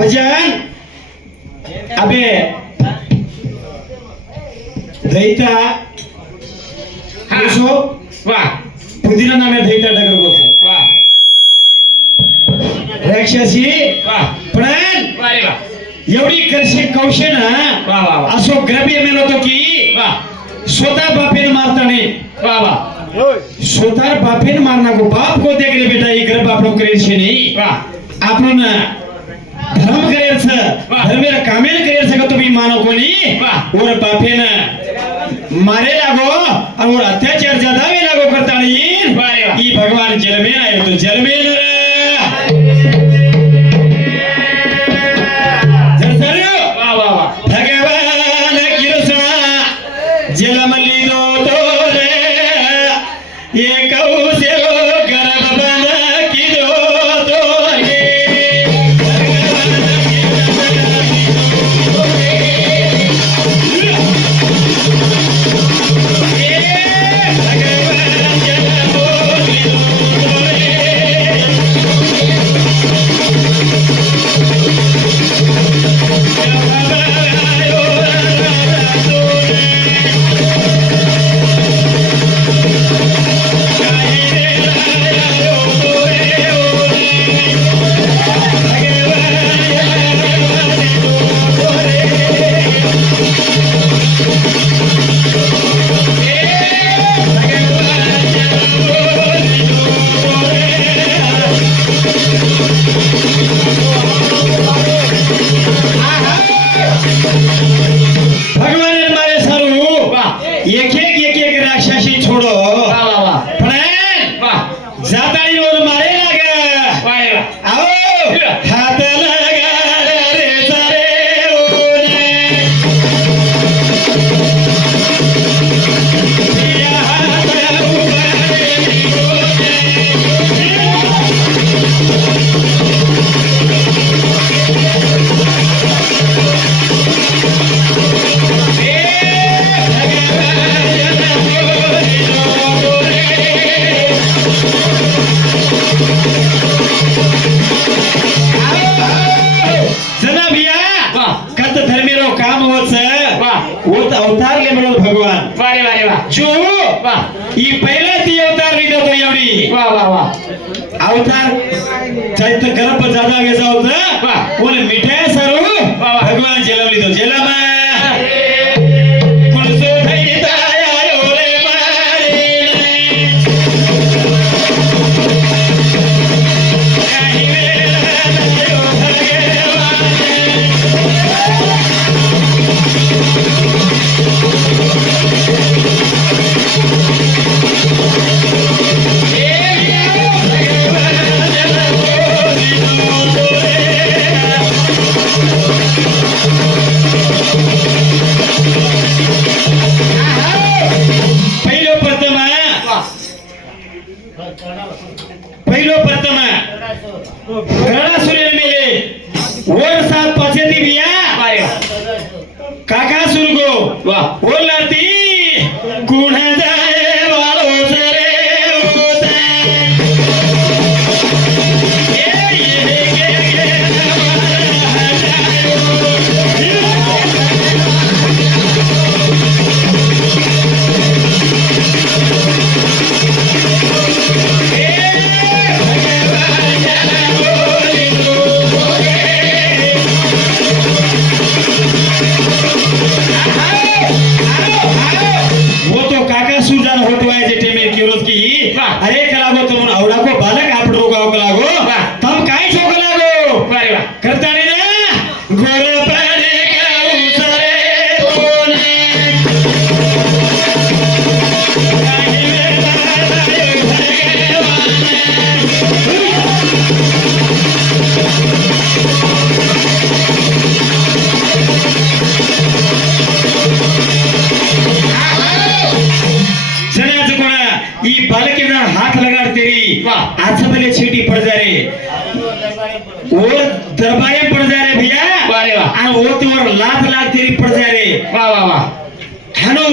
भजन अबे दैता उसो वाह पुदिना नामे दैता डगर बोलतो वाह राक्षसी वाह पण वारे वाह एवढी करशे कौशेन वाह वाह असो ग्रब्य मेलो तो की वाह स्वतः बापेन मारताने वाह वाह स्वतः बापेन मारना को बाप को देख रे बेटा ये गर्भ आपण करेल छे नहीं वाह आपण धर्म करेल छ धर्मेर कामेन करेल छ तुम्ही मानो कोणी और बापेन मारे लागो और अत्याचार जदावे लागो करतानी ई भगवान जलमेन आयो तो जलमेन वाह वाह वाह भगवान गिरसा जलमली दो तोरे ये कौसे गर्भ बन की दो तोरे भगवान वारे वारे वाह जो वाह ई पहिला ती अवतार लीधो तो एवढी वाह वाह वाह अवतार चैत्र गर्भ जादा घ्यायचा होता वाह कोण मिठाया सारू भगवान जलम लीधो जलमा कुणसो थैता आयो रे मारे काही वेळा आयो पहिलो प्रथम गणासुर मेले वर सात पछेती बिया काका सुरगो वाह ओलाती कुण जाए वालो सरे होता अरे कलागो तुम आवडा को बालक आपण रोगाव कलागो तम काय छोक लागो वारे वाह करताने ना गोर पाने का उसरे कोने काही वेळा सनाच कोणा ई बालके ना हाथ लगा तेरी आज पहले छीटी पड़ जा रे और दरबारे पड़ जा रे भैया वारे वाह और वो तो और लात लात तेरी पड़ जा रे वाह वाह वाह हनु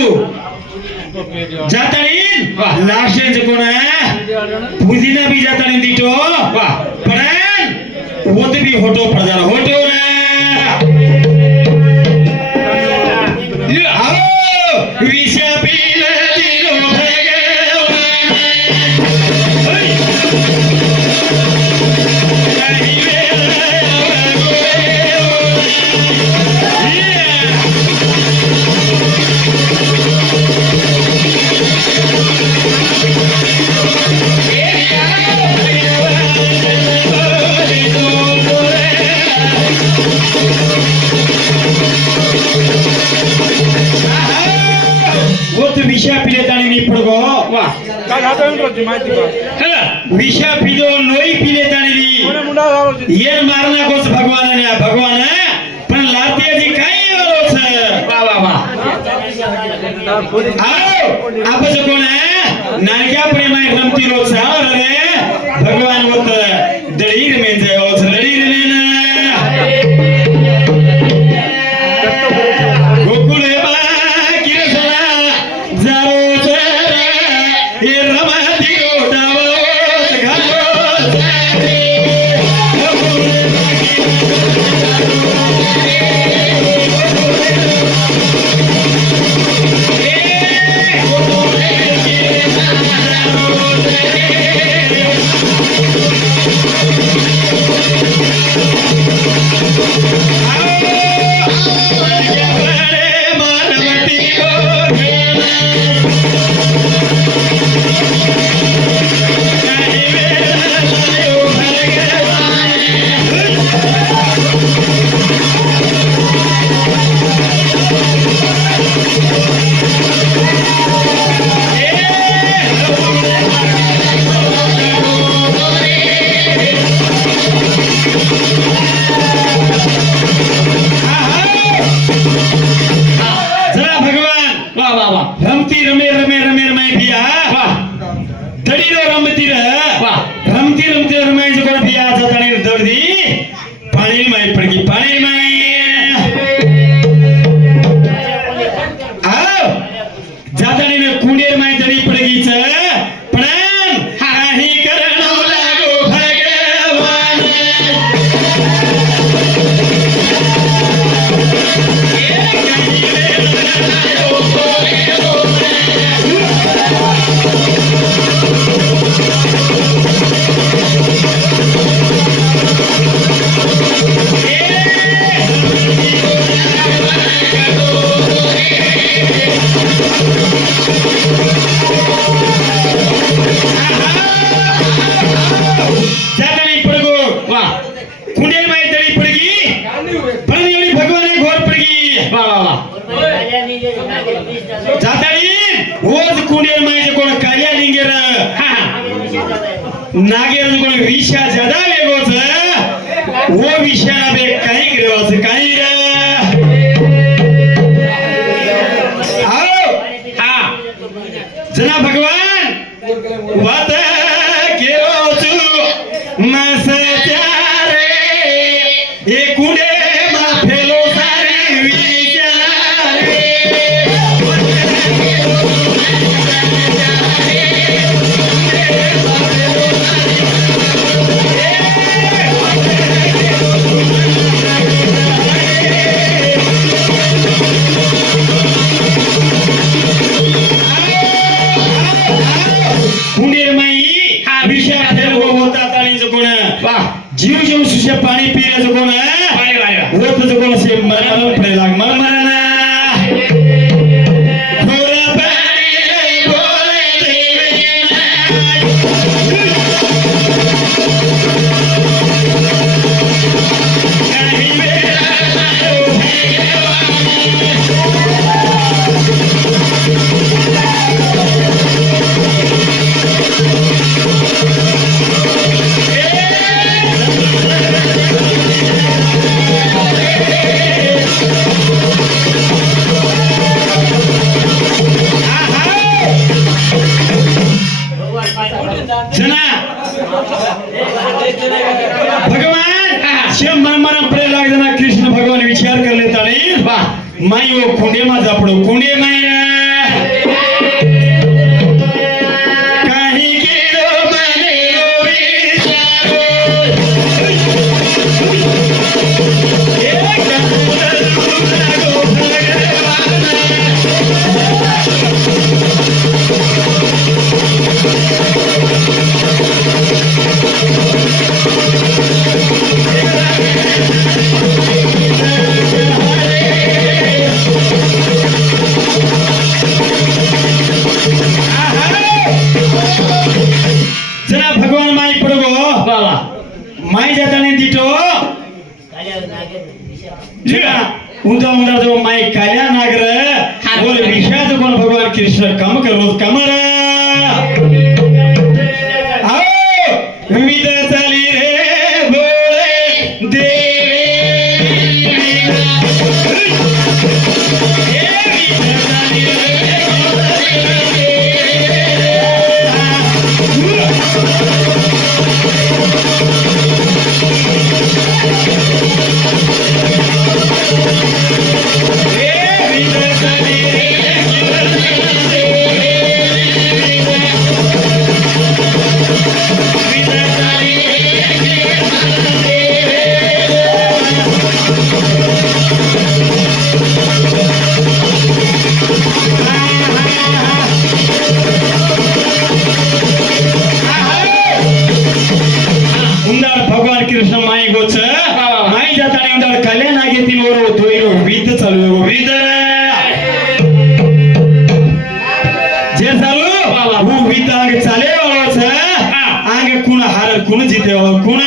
जाताळीन लाशेंच कोणा पुदिना भी जाताळीन दिटो पण वो तो भी होटो पड़ जा होटो ना विषा पीधो लोई पीले ताणीली येन मारना कोस भगवान ने भगवान पण लाते जी काई वालो छ वा वा वा आओ आपस कोण है नानक्या प्रेमाय रमती रो सावर रे भगवान होत दळीर में जाओ दळीर में गोकुळ बा किरसना जारो चरा हे रमाती ओडावो घालो रमती रमे रमे रमे रमे भिया दड़ी रो रमती रमती रमती रमे जो कर भिया जतानी दर्दी पानी में पड़गी पानी में आओ जतानी में कुंडेर में दड़ी पड़गी छ प्रणाम हाही करणो लागो भगवान नागेर कोण विषा ज्यादा वेगो छ वो विषा बे काही करेवा छ काही रे आओ हां जना भगवान वात केरो छु मस चारे ए कुडे मा फेलो सारी विचारे जीव जीव सुशे पानी पी रहे जो कोण है वो तो जो कोण से मरना पड़े लाग मरना थोड़ा पानी रे बोले देवेना कहीं मेरा मारो जना भगवान शिव मन प्रे लाग जना कृष्ण भगवान विचार कर लेता नहीं वाह माई वो कुंडे मा जापड़ो कुंडे माई कहीं कीड़ो मने रो विचारो जना भगवान माई पड़गो बाबा माई जाता नहीं दीटो जना उंदा उंदा जो माई काल्या नागर बोल विषा जो कौन भगवान कृष्ण कम करो कमरा हार कुण जिते कुण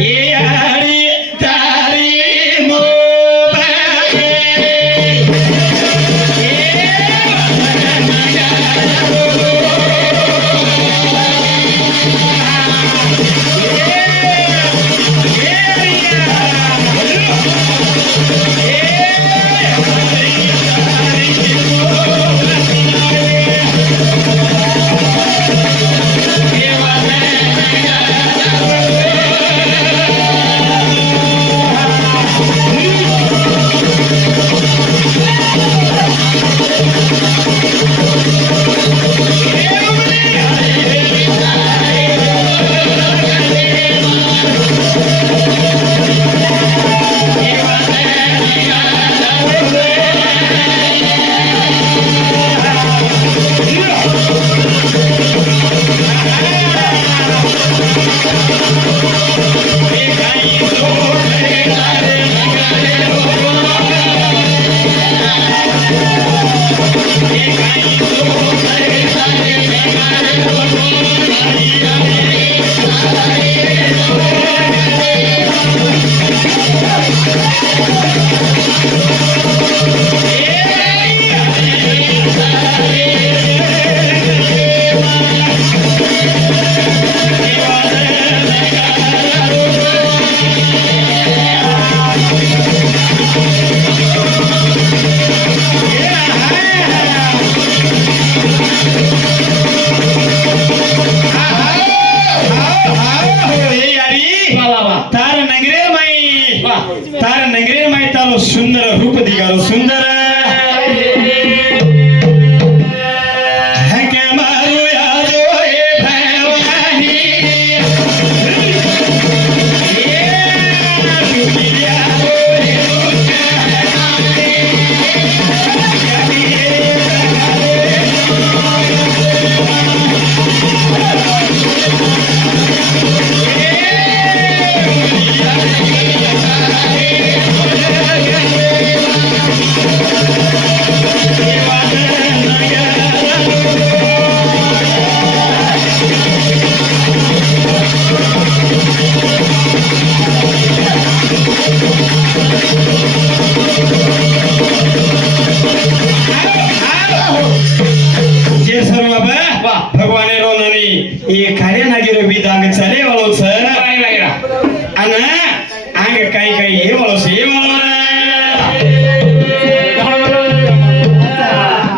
ये आडी तारी मोबाईल तार नगरे माई तारो सुंदर रूप दिगारो सुंदर है के मारू यादो ए भवानी भगवान रोनानी ये कार्य नागिरो विदांग चले वालों